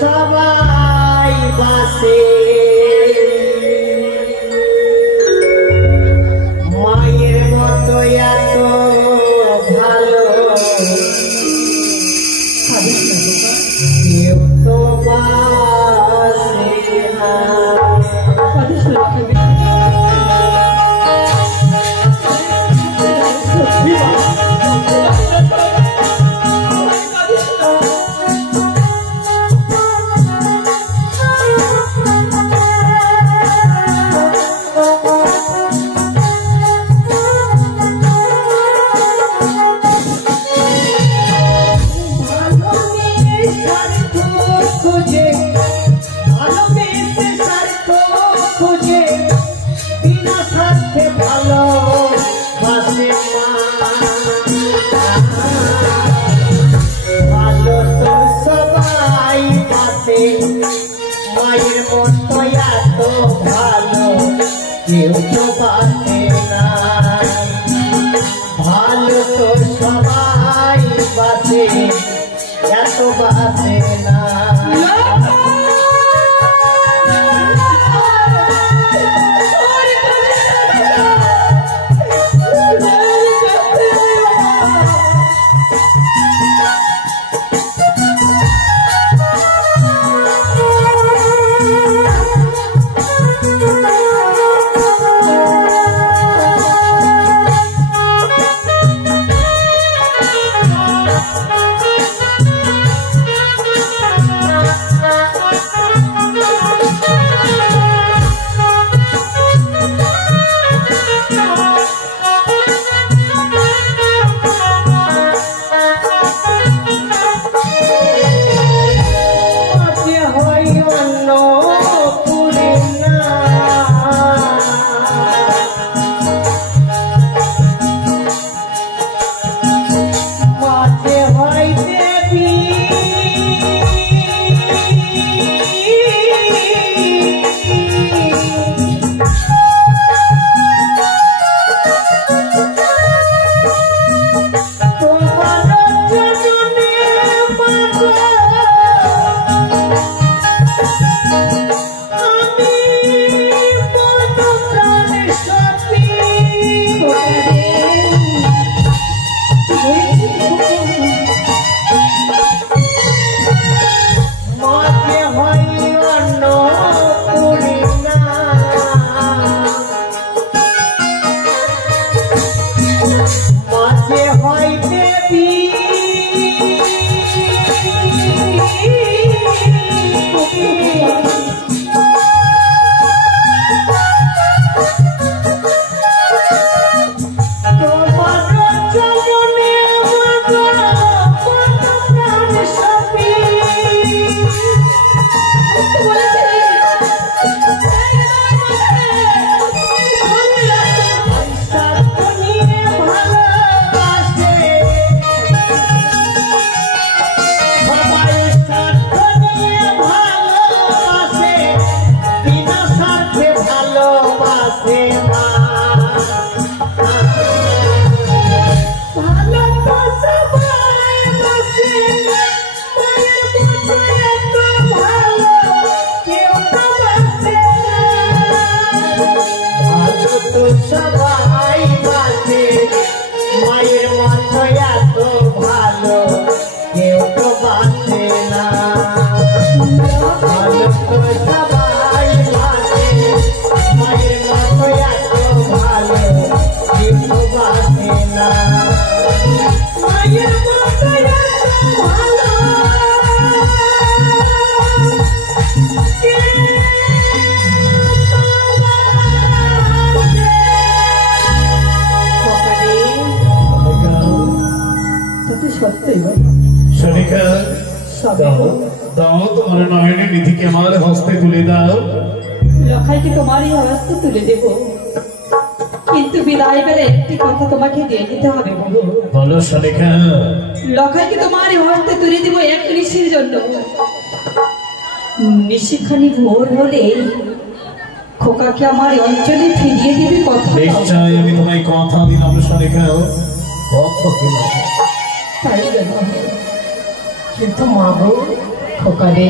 সবাই বাসে মায়ের মতো এত ভালো কেউ তো বাসে না। মায়ের মতো এত ভালো কেউ তো বাসে না। ভালো তো সবাই বাসে এত বাসে না। সবাই বাসে মায়ের মতো এত ভালো কেউ তো বাসে না। ভালো তো সবাই বাসে মায়ের মতো এত ভালো কেউ তো বাসে না। মায়ের মতো এত ভালো সনিকা দাও তোমার নয়নে নিধিকে আমার হস্তে তুলে দাও। লখাইকে তোমারই হস্তে তুলে দেব, কিন্তু বিদায় বেলা একটি কথা তোমাকে দিয়ে দিতে হবে। বলো সনিকা। লখাইকে তোমারই হস্তে তুলে দেব এক নিশির জন্য। নিশিখানি ভোর হলে খোকাকে আমার অঞ্চলে ফিরিয়ে দিবে কথা। নিশ্চয় আমি তোমায় কথা দিলাম সনিকা। তাই কিন্তু মা গো খোকা রে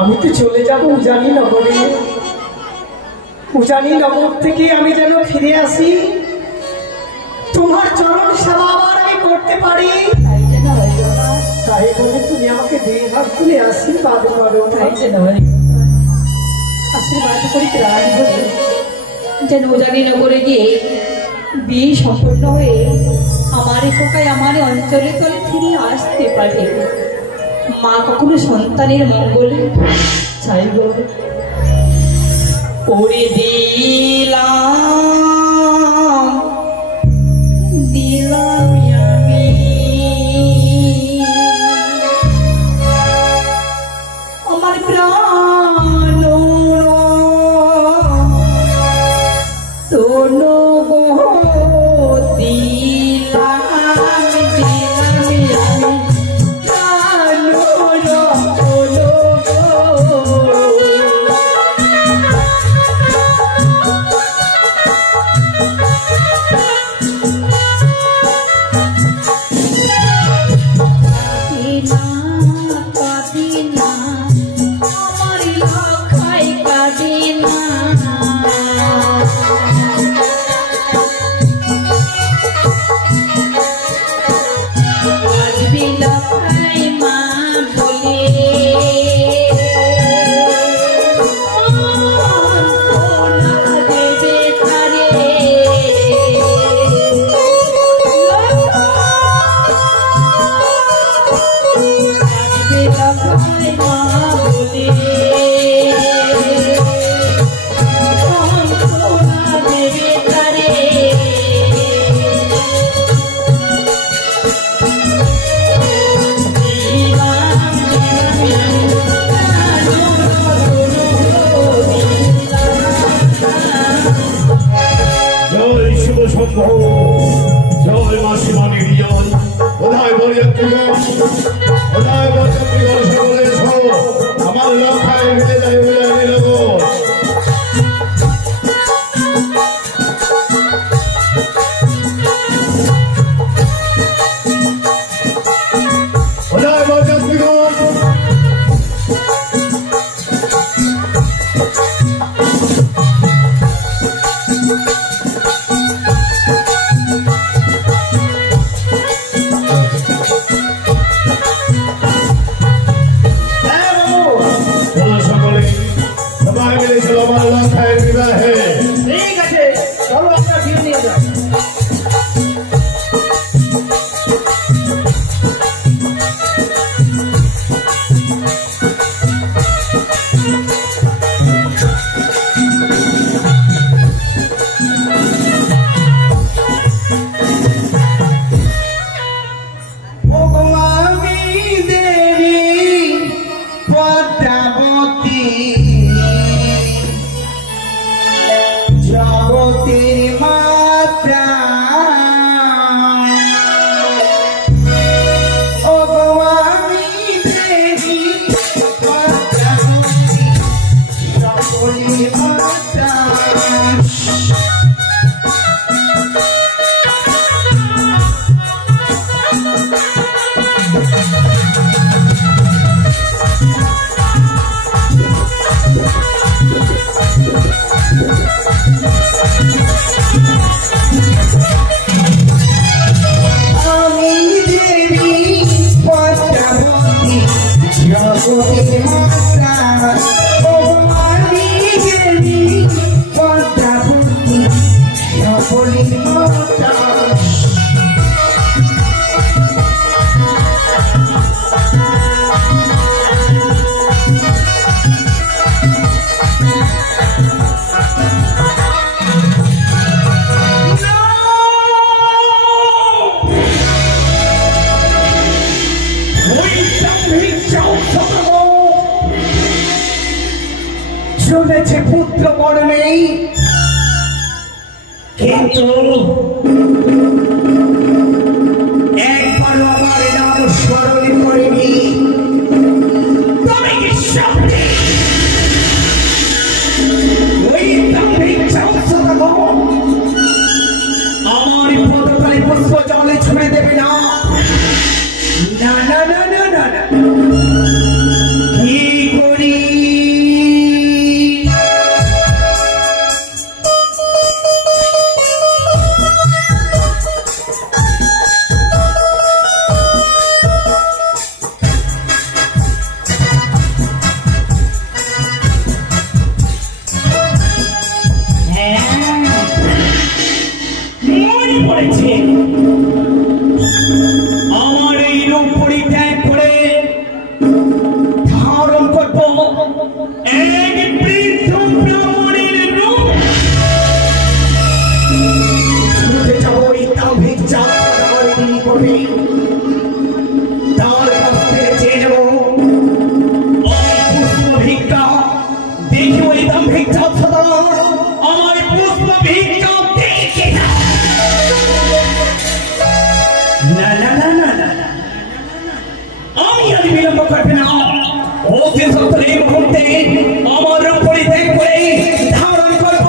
আমি তো চলে যাব উজানি নগরে। উজানি নগর থেকে আমি যেন ফিরে আসি, তোমার চরণ সেবা আবার আমি করতে পারি, তাই বলে তুমি আমাকে দিয়ে হাত তুলে আশীর্বাদ করো। আশীর্বাদ করি প্রাণ বলে যেন উজানি নগরে গিয়ে বিয়ে সম্পন্ন হয়ে আমার এলাকায় আমার অঞ্চলে তলে ফিরে আসতে পারে। মা কখনো সন্তানের মঙ্গলে চাইব। ওরে দিলাম দিলাম আমি আমার প্রাণ তোনো জয় মা শিবানীর জয়। কোথায় বরযাত্রীগণ, কোথায় বরযাত্রীগণ, সকলে এসো, আমার লক্ষায় মিলে যায় উজানি নগর। কোথায় বরযাত্রীগণ, চলেছে পুত্র বড় নেই, কিন্তু একবার আমার নাম স্মরণ করিনি। তবে কি সামনে ওই তান্ত্রিক আমার পদতলে পুষ্প জলে ছুঁড়ে দেবে না? না না না না না, কি করি মাত্র এই মুহূর্তে আমার পরিত্যাগ করে ধারণ করব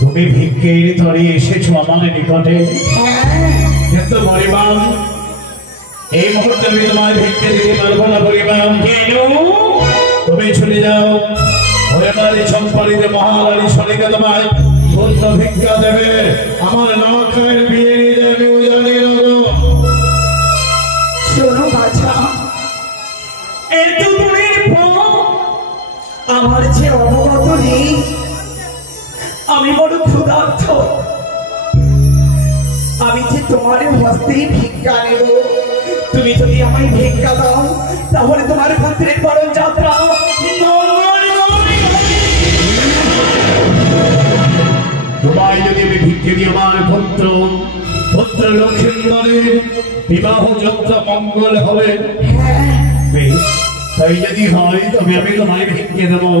তুমি ভিক্ষের তরে এসেছো আমাদের নিকটে কিন্তু পরিমাণ এই মুহূর্তে আমি তোমার ভিক্ষে দিতে পারবো না পরিমাণ কেন তুমি চলে যাও পরিবারের সম্পাদিত মহারানী শনিকে তোমায় পূর্ণ ভিক্ষা দেবে আমার নখায়ের বিয়ে নিয়ে যাবে ও জানি না শোনো বাছা এত দূরের পথ আমার যে অবগত নেই আমি বড় ক্ষুধার্ত আমি যে তোমার হস্তেই ভিক্ষা নেব তুমি যদি আমায় ভিক্ষা দাও তাহলে তোমার পুত্রের বড় যাত্রা তোমায় যদি আমি ভিক্ষে দিয়ে আমার পুত্র লক্ষ্মীন্দরের বিবাহ যাত্রা মঙ্গল হবে বেশ তাই যদি হয় তবে আমি তোমায় ভিক্ষে দেবো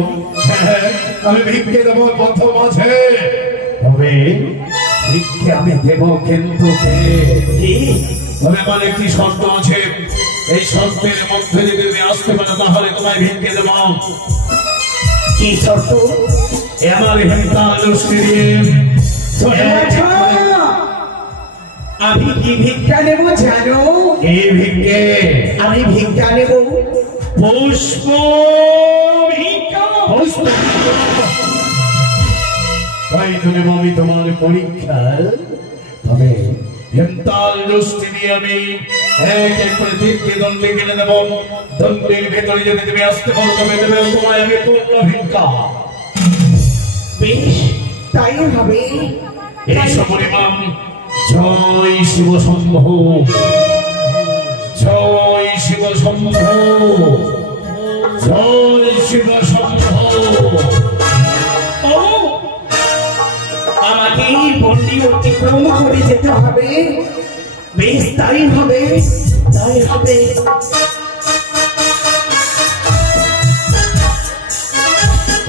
আমি ভিক্ষে দেবো প্রথম আছে তবে ভিক্ষে আমি দেবো কিন্তু তবে আমার একটি শর্ত আছে এই শর্তের মধ্যে যদি তুমি আসতে পারো তাহলে তোমায় ভিক্ষে দেবো কি শর্ত আমার আমি কি ভিক্ষা নেব জানো এই ভিক্ষে আমি ভিক্ষা নেব পুষ্প তাই তো নেব আমি তোমার পরীক্ষা তবে আমি এক এক করে তিনটি দণ্ডে কিনে দেব দণ্ডের ভেতরে যদি তুমি আসতে পারো তবে দেবে তোমায় আমি পূর্ণ ভিক্ষা বেশ তাই হবে এই সপরিমাণ জয় শিব শম্ভু জয় শিব শম্ভু জয় শিব শম্ভু আমাকে বন্দি অতিক্রম করে যেতে হবে বেশ তাই হবে তাই হবে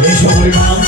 এই সপরিমাণ